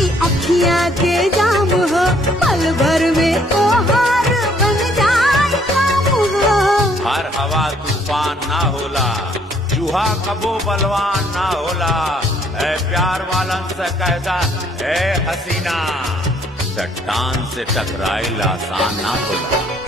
ई अखियां के जाम हो, पल भर में ओ हार बन जाए काम हो। हर हवा तूफान ना होला, चूहा कबो बलवान ना होला। ए प्यार वालन से कहता ए हसीना, चट्टान से टकराइल आसान ना होला।